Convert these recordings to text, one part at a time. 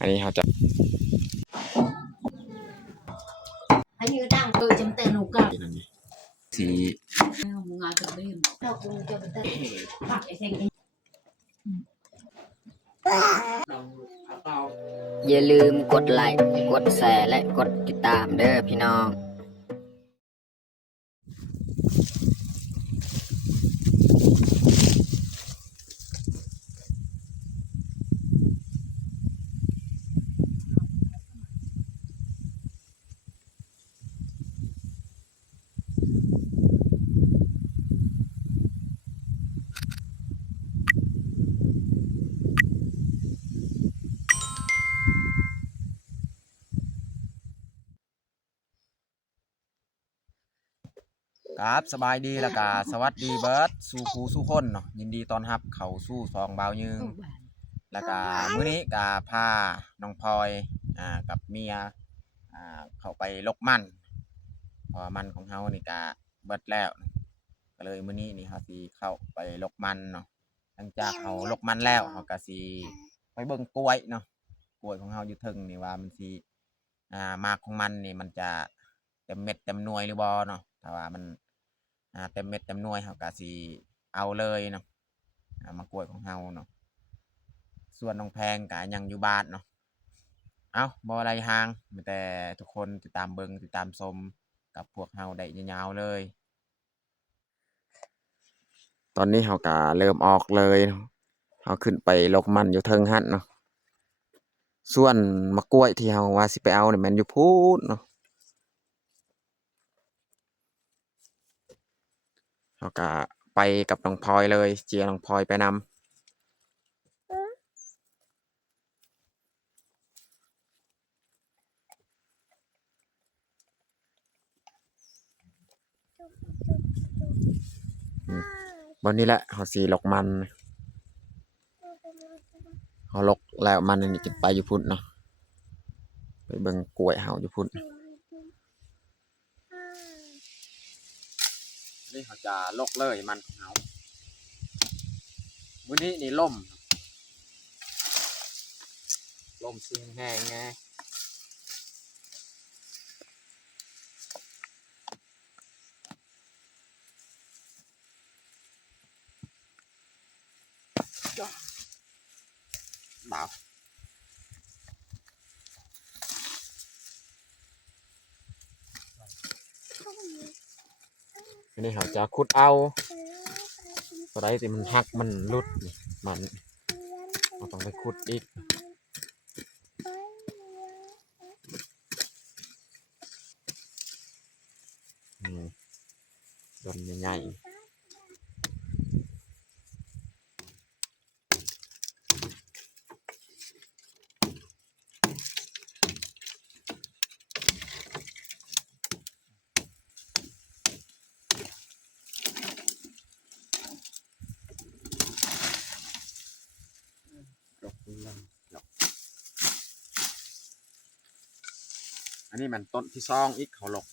อันนี้เขาจะanh như đang tự chấm tên nấu cà สี một ngày tự đi đâu cũng cho người ta bắt để xem อย่าลืมกดไลค์กดแชร์และกดติดตามเด้อพี่น้องครับสบายดีแล้วก็สวัสดีเบิร์ดสู่ครูสู่คนเนาะยินดีต้อนรับเข้าสู่ซองเบายืงแล้วก็มื้อนี้ก็พาน้องพลอยกับเมียเข้าไปลกมันเพราะมันของเฮานี่ก็เบิดแล้วก็เลยมื้อนี้นี่เฮาสิเข้าไปลกมันเนาะหลังจากเขาลกมันแล้วเฮาก็สิไปเบิ่งกล้วยเนาะกล้วยของเฮาอยู่เทิงนี่ว่ามันสิมากของมันนี่มันจะเต็มเม็ดเต็มหน่วยหรือบ่เนาะถ้าว่ามันเต็มเม็ดเต็มหน่วยเฮาก็สิเอาเลยเนาะมากล้วยของเฮาเนาะส่วนน้องแพงก็ยังอยู่บ้านเนาะเอาบ่อะไรห่างมีแต่ทุกคนติดตามเบิ่งติดตามชมกับพวกเฮาได้ยาวๆเลยตอนนี้เฮาก็เริ่มออกเลยเฮาขึ้นไปลกมันอยู่เทิงหั่นเนาะส่วนมะกล้วยที่เฮาว่าสิไปเอานี่แม่นอยู่พูนเนาะเฮาก็ไปกับน้องพลอยเลยเจียน้องพลอยไปนำบนนี้แหละเฮาสิลกมันเฮาลกแล้วมันนี่จะไปอยู่พุ่นเนาะไปเบิ่งกล้วยเฮาอยู่พุ่นนี่เขาจะลกเลยมันของเฮามื้อนี้นี่ล่มซิงแห้งไงบ่าวนี่เขาจะขุดเอาตัวใดที่มันหักมันหลุดมันเราต้องไปขุดอีกต้นใหญ่อันนี้มันต้นที่ซองอีกเขาหลก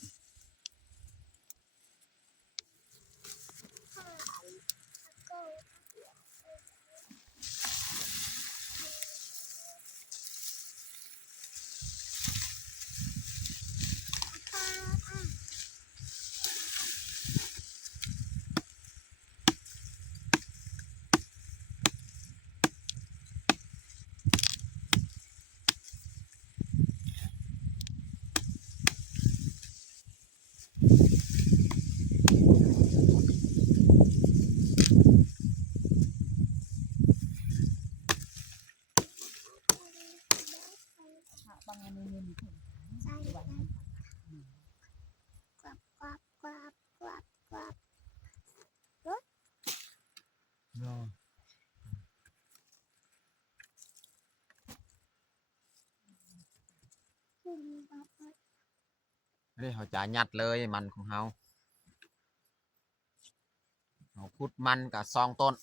นี่เขาจะยัดเลยมันของเขาขุดมันกับซองต้น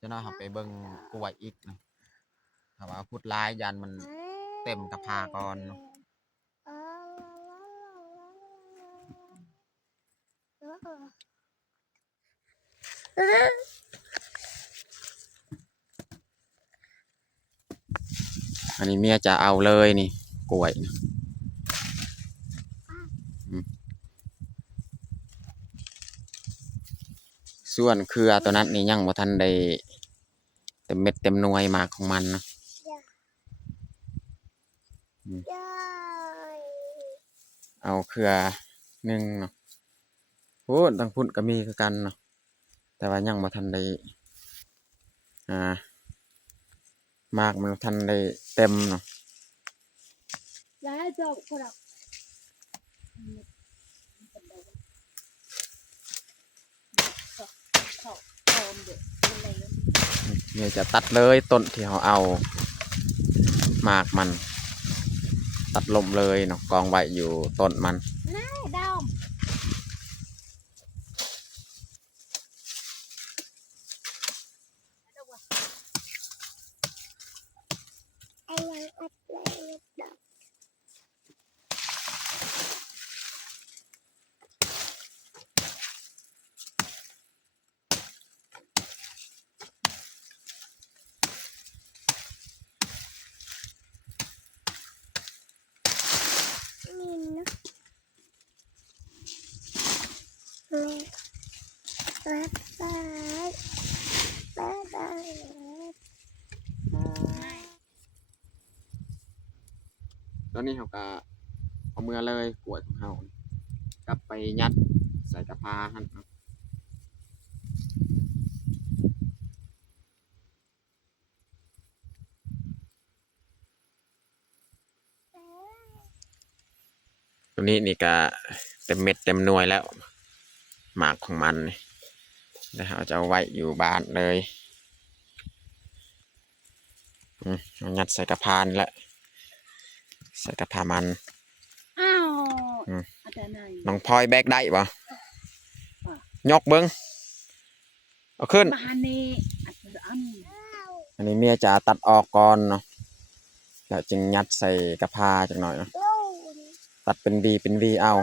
จะน่าเขาไปเบิ่งกล้วยอีกนะถ้าว่าขุดลายยันมันเต็มกระพาก่อน อันนี้เมียจะเอาเลยนี่กล้วยนะส่วนเครือตัวนั้นนี่ยังบ่ทันได้เต็มเม็ดเต็มหน่วยมากของมันนะเอาเครือหนึ่งเนาะพูดทั้งพุ่นก็มีคือกันเนาะแต่ว่ายังบ่ทันได้มากมันบ่ทันได้เต็มเนาะ แล้วจบก็ดับเนี่ยจะตัดเลยต้นที่เขาเอามากมันตัดลมเลยเนาะกองไว้อยู่ต้นมันดอมตอนนี้เขาก็เอามือเลยกวดของเขากลับไปยัดใส่กระพาหันเนาะตัวนี้นี่ก็เต็มเม็ดเต็มหน่วยแล้วหมากของมันแล้วเราจะเอาไว้อยู่บ้านเลยเอายัดใส่กระพานแล้วใส่กระพามันอ้าวน้องพลอยแบกได้ปะยกเบิ้งเอาขึ้นอันนี้เมียจะตัดออกก่อนเนาะแล้วจึงยัดใส่กระพาจักหน่อยเนาะตัดเป็นวีเอา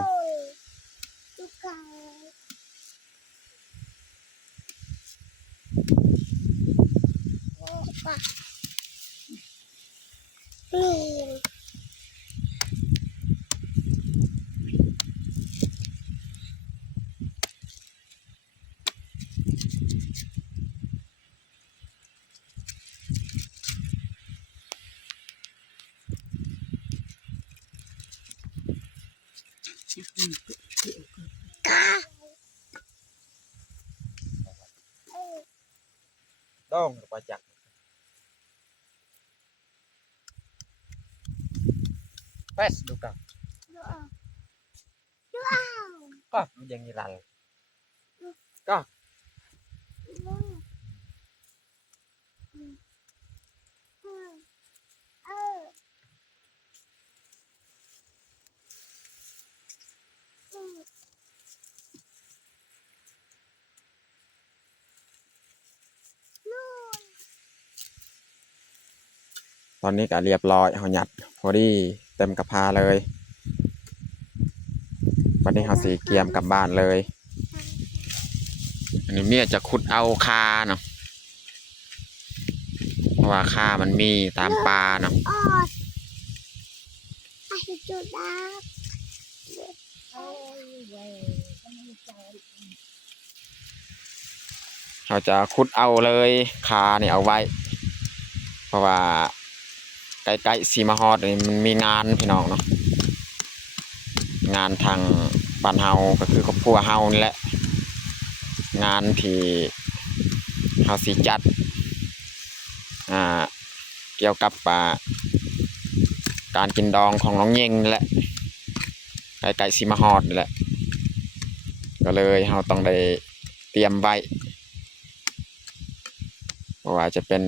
ต้องประจักษ์เฟสดูกันก็ยังงี้ลันก็ตอนนี้ก็เรียบร้อยเขาหยัดพอดีเต็มกระพาเลยวันนี้เขาสีเกียมกลับบ้านเลยอันนี้เมียจะขุดเอาคาเนาะเพราะว่าคามันมีตามปลาเนาะเราจะขุดเอาเลยคาเนี่ยเอาไว้เพราะว่าใกล้ๆสีมาฮอดนี่มันมีงานพี่น้องเนาะงานทางบ้านเฮาก็คือครอบครัวเฮานี่แหละงานที่เฮาสิจัดเกี่ยวกับการกินดองของน้องเย่งนี่แหละใกล้ๆสีมาฮอดนี่แหละก็เลยเฮาต้องได้เตรียมไว้เพราะว่าจะเป็น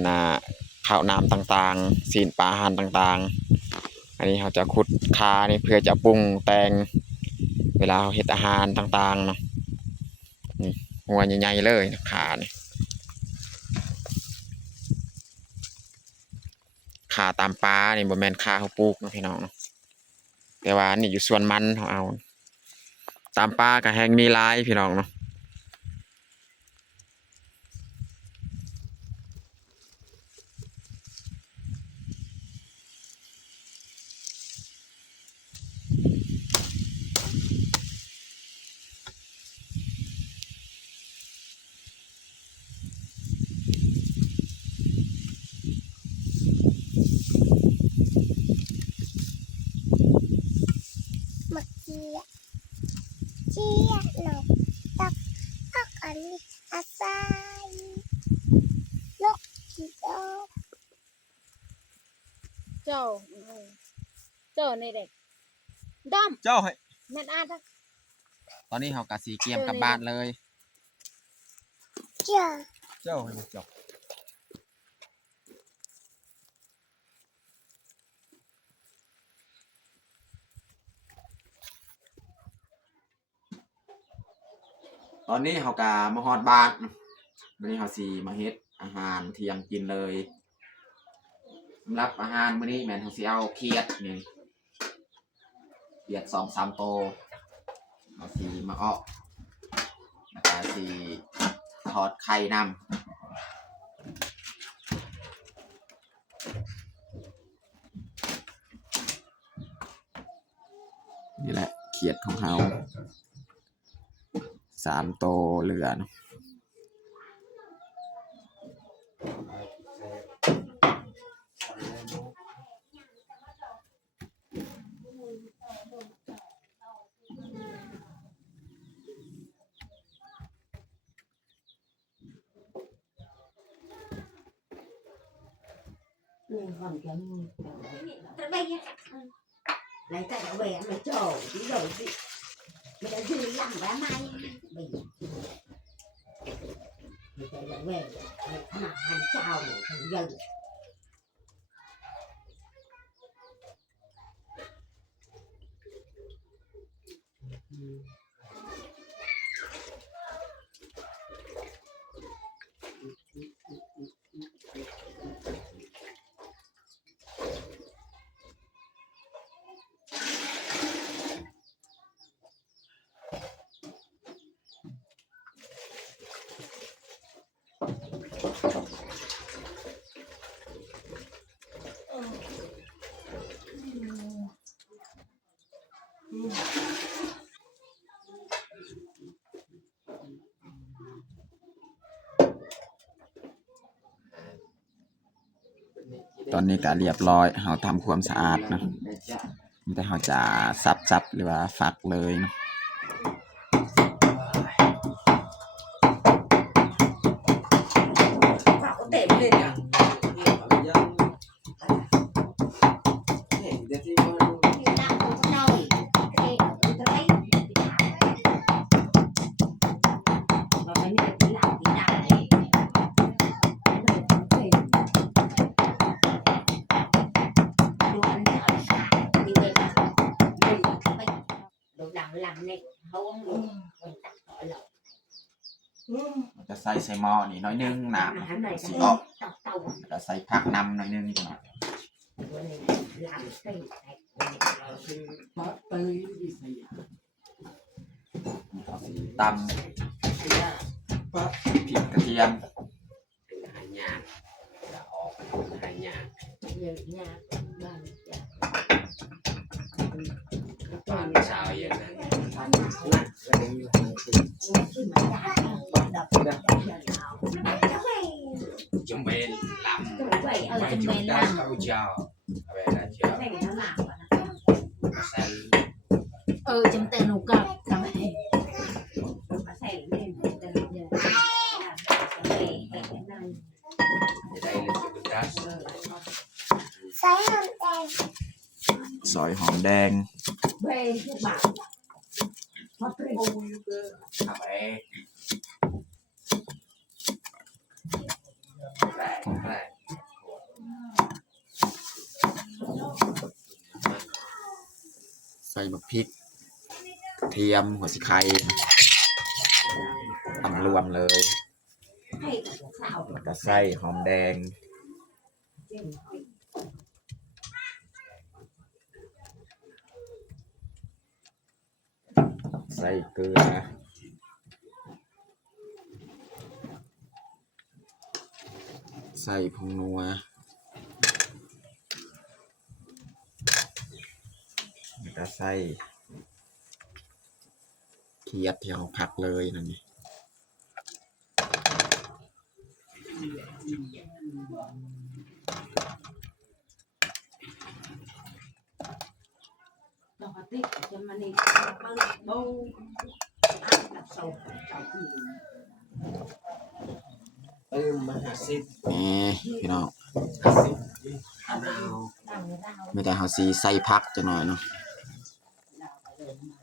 ข้าวน้ำต่างๆศีลปลาอาหารต่างๆอันนี้เขาจะขุดคานี่เพื่อจะปรุงแต่งเวลาเราเฮ็ดอาหารต่างๆเนาะหัวใหญ่ๆเลยคานี่คาตามปลานี่บ่แม่นคาเขาปลูกนะพี่น้องแต่ว่านี่อยู่ส่วนมันเขาเอาตามปลากับแห้งมีลายพี่น้องเนาะ chia lộc tắc tắc ấn sai lúc gì đó เจ้าเจ้าในเด็กดอม เจ้าให้ แม่นอาดะ ตอนนี้เฮากะสิเกียมกลับบ้านเลย chưa เจ้าให้จบตอนนี้เฮากะมาฮอดบ้านวันนี้เฮาสิมาเฮ็ดอาหารเที่ยงกินเลยสำหรับอาหารมื้อนี้แม่นเฮาสิเอาเขียดนี่เขียด 2-3 โตวเฮาสิมาอ้อแล้วก็สิทอดไข่นำนี่แหละเขียดของเฮา3 โตวเหลือเนาะ nên còn cái bây giờ lấy tay nó về mày trổ tí rồi chị mày đã dư làm bá may bây giờ mày tay nó về mày mà hành chào mày thằng dânตอนนี้ก็เรียบร้อยเราทำความสะอาดนะแต่เราจะซับหรือว่าฝักเลยเนาะ bảo có tệ lên à làm này không gọi là จะใส่ใส่หม้อนี่น้อยนึงน้ำสิออกแล้วก็ใส่ผักนำน้อยนึงเนาะ làm cái này เอาสิตำพริกกระเทียม hai nhà đã ốp hai nhà giờ nhà bạn toàn sao vậy nè chúng mình làm vậy ở vài trong chục bên đá làm câu chờ về là chờ cái này nó làm xanh จำเป็นหนูกับทำไม mà xài lên từ giờ làm về cái này thì đây là chục đá sấy hồng đèn ซอยหอมแดง về các bạn mà tôi à bé lại ใส่บักพริกกระเทียมหัวสิไข่ตำรวมเลย hay là sao แล้วก็ใส่หอมแดง ใส่เกลือ ใส่ผงนัวแล้วก็ใส่เขียดที่เราผักเลยนั่นนี่ nó có ติจะมานี่มาโบ้สาวนี่พี่น้องไม่ได้เฮาสิใส่ผักจังหน่อยเนาะ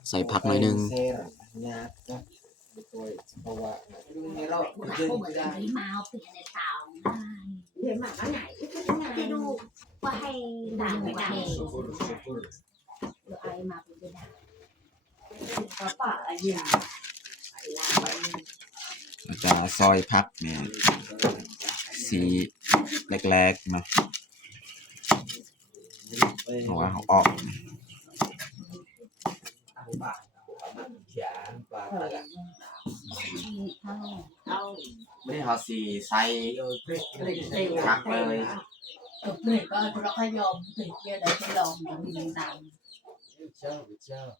ใส่ผักหน่อยนึง mau thì này tao เดี๋ยวมาไหน จะดูว่าให้ tao đàn cái đàn này rồi ai mà cũng cái nào ก็ป่าอะไรอย่าง แล้วก็ซอยผักเนี่ยสีแรกๆเนาะเอาว่าเอาออก ไม่ได้เขาสีใส่ผักเลย chụp này coi nó có dòm thì kia để cái lồng của mình tao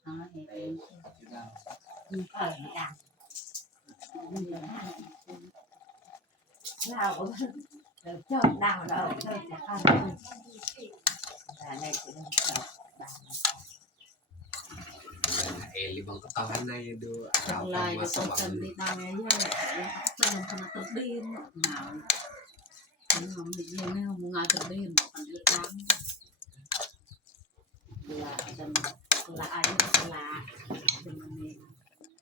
nó thì em ở đằng lao cho đào đâu thôi chả ăn này thì trong lại được con chân đi tao nghe với chân nó tự đi nào không bị gì nữa không ngại tự đi mà còn được lắm là chân là ai là chân mình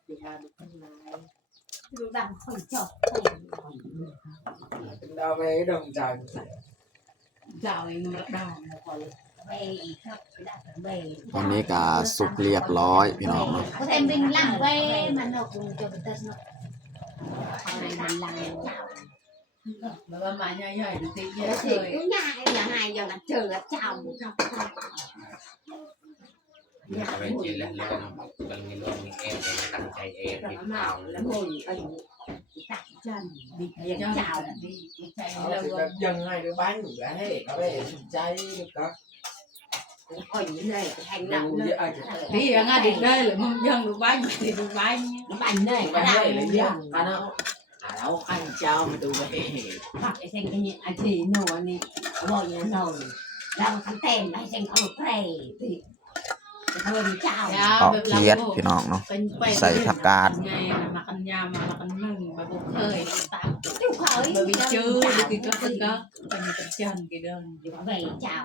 thì là được con lại được đào không cho đau về đồng trời dạo này nó đau mà còn về khắp cái đào về ตอนนี้ก็สุกเรียบร้อยพี่น้องเนาะ có thêm mình lặng quay mà nó cũng cho người ta nó này mình làm mà ba mà nhảy nhảy được tí để dễ thì chơi cứ nhai là hai giờ là chờ là chào một trong bên chị lên luôn bên nghe luôn nghe em thì tăng chạy em thì nào là ngồi ở đặt chân đi Điện chào chào. đi chạy thì lâu các dân hai đứa bán người đã hết có vẻ cháy được có ở như này thành đâu nặng chứ ai đi ở ngay đi đây là mong dân được bán thì được bán bánh này bán này là gì dân anh đâu đâu anh chào mà tôi về hoặc cái sen cái nhện anh thì nồi này rồi nhà nồi đang thắng tem hay sen ở đây thì thôi chào ออกเคียดพี่น้องเนาะ ใส่ผักกาด makan nyama makan neng baru khơi tao tiêu khởi bởi vì chưa thì có tất cả phải như chân cái đơn về chào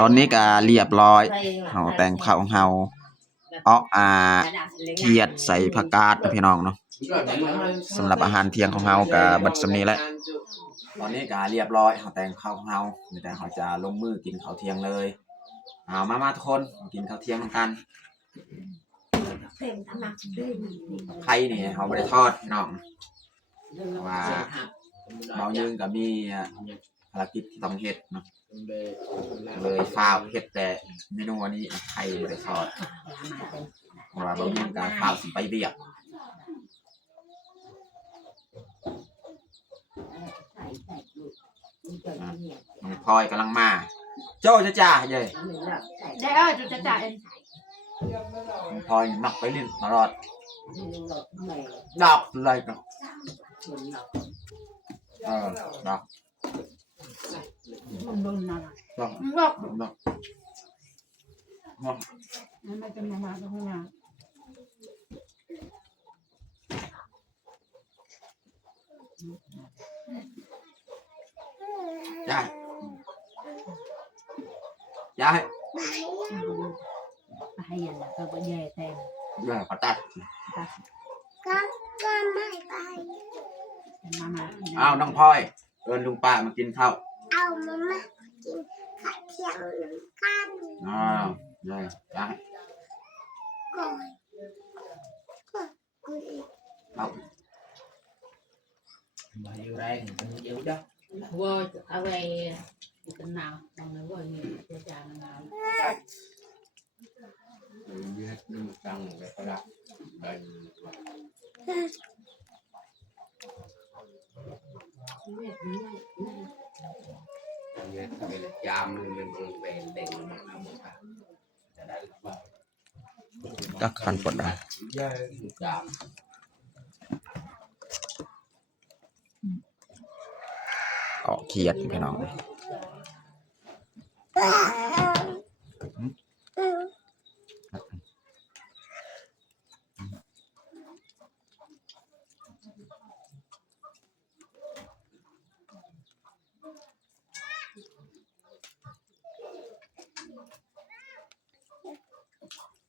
ตอนนี้ก็เรียบร้อยเฮาแต่งข้าวของเฮาเอาเคียดใส่ผักกาดนะพี่น้องเนาะสำหรับอาหารเที่ยงของเฮาก็บัดสำนี้แหละตอนนี้ก็เรียบร้อยเฮาแต่งข้าวของเฮาเดี๋ยวเฮาจะลงมือกินข้าวเที่ยงเลยเอามาทุกคนกินข้าวเที่ยงกัน thêm thằng nào đây ไข่นี่เฮาบ่ได้ทอดพี่น้องว่าเบายืงก็มีภารกิจที่ต้องเฮ็ดเนาะเลยฟ้าวเฮ็ดแต่เมนูอันนี้ไข่บ่ได้ทอดเพราะว่าเบายืงก็ฟ้าวสิไปเวียก น้องพลอยกำลังมาโจ้จ้าเย้ย đây ơi tôi trả trả em น้องพลอยนักไปลิ้นตลอดดอกอะไรกันดอก luôn luôn nào ดอก ngọc ดอก em mới cho mama không nào ยายยาย hay là tôi có về thêm เดี๋ยวขอตัด con mai bay mama อ้าวน้องพลอยเอิญลุงป้ามากินข้าว ao mamaกินข้าวเที่ยงหนึ่งกัน อ้าวยายยาย ก่อนกูอีก เอา mà yêu đây mình yêu đó vô ở về thì tình nào còn nữa vô nhiều cho cha nào biết nhưng tăng cái có đặt đây biết jam mình về đèn mà làm một cái đã được vào ก็คันปวดอ่ะ jam ออกเคียดพี่น้อง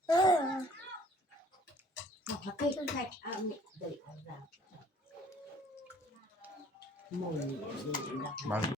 Một là cây khai miệng đầy ra mồi